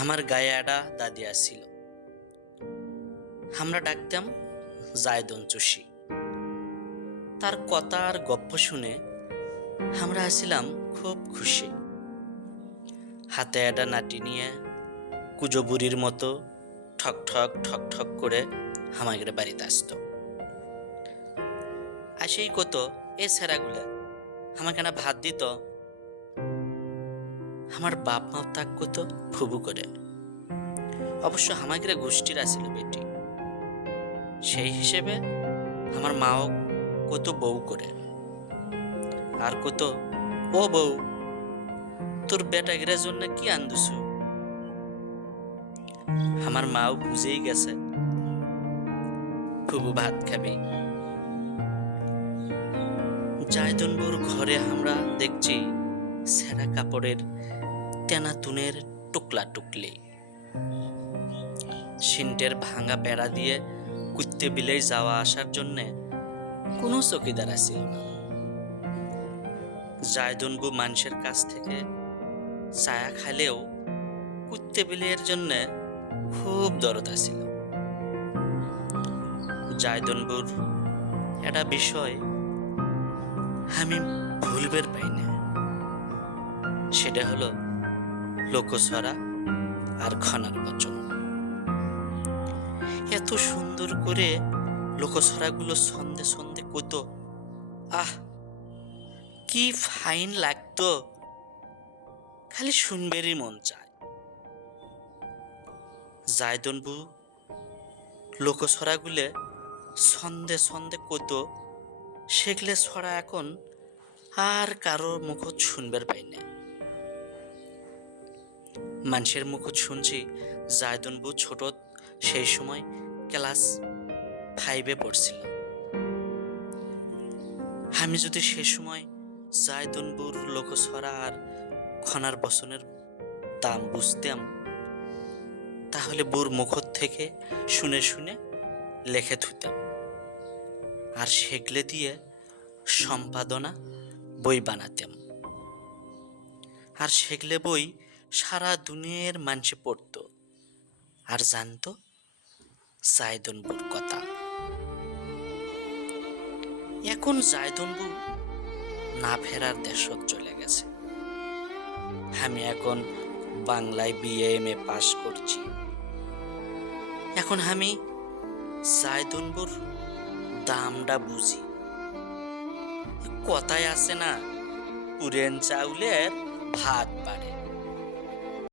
আমার গায়ে একটা দাদি আসছিল, আমরা ডাকতাম জায়দন চষি। তার কথা আর গপ্প শুনে আমরা আসছিলাম খুব খুশি। হাতে একটা নাটি নিয়ে কুজো বুড়ির মতো ঠক ঠক ঠক ঠক করে আমাদের বাড়িতে আসতো। আসেই কত এ ছেঁড়াগুলা আমাকে না ভাত দিত। আমার বাপ মাও তাক কত ফুবু করে। অবশ্য আমাদের গোষ্ঠীর আসিল বেটি, সেই হিসেবে আমার মাও কত বউ করে, আর কত ও বউ তোর বেটাগিরার জন্য কি আন্দুসু। আমার মাও বুঝেই গেছে ফুবু ভাত খাবি। জায়দনবুর ঘরে আমরা দেখছি ছেঁড়া কাপড়ের তেনা তুনের টুকলা টুকলি। সিন্টের ভাঙা বেড়া দিয়ে কুত্তে বিলেই যাওয়া আসার জন্য কোনো চকিদার আসিল না। জায়দনবু মানুষের কাছ থেকে ছায়া খাইলেও কুত্তে বিলের জন্য খুব দরদ আসিল। জায়দনবুর একটা বিষয় আমি ভুলবের পাই না, সেটা হলো লোকছড়া আর খনার বচন। এত সুন্দর করে লোকছড়াগুলো ছন্দে ছন্দে কত, আহ কি ফাইন লাগতো, খালি শুনবেরই মন চায়। জায়দনবু লোকছড়াগুলো ছন্দে ছন্দে কত, সেগুলো ছড়া এখন আর কারোর মুখত শুনবার পাই না। মানুষের মুখত শুনছি জায়দনবু ছোট, সেই সময় ক্লাস 5-এ পড়ছিল। আমি যদি সে সময় জায়দনবুর লোকছড়া আর খনার বচনের দাম বুঝতাম, তাহলে বুর মুখত থেকে শুনে শুনে লেখে থুতাম, আর সেগুলো দিয়ে সম্পাদনা বই বানাতাম। আর সেগুলো বই সারা দুনিয়ার মানুষে পড়তো আর জানতো জায়দনবুর কথা। এখন জায়দনবু না ফেরার দেশত চলে গেছে। আমি এখন বাংলায় BA MA পাশ করছি। এখন আমি জায়দনবুর দামটা বুঝি। কথায় আছে না, পুরেন চাউলের ভাত বাড়ে।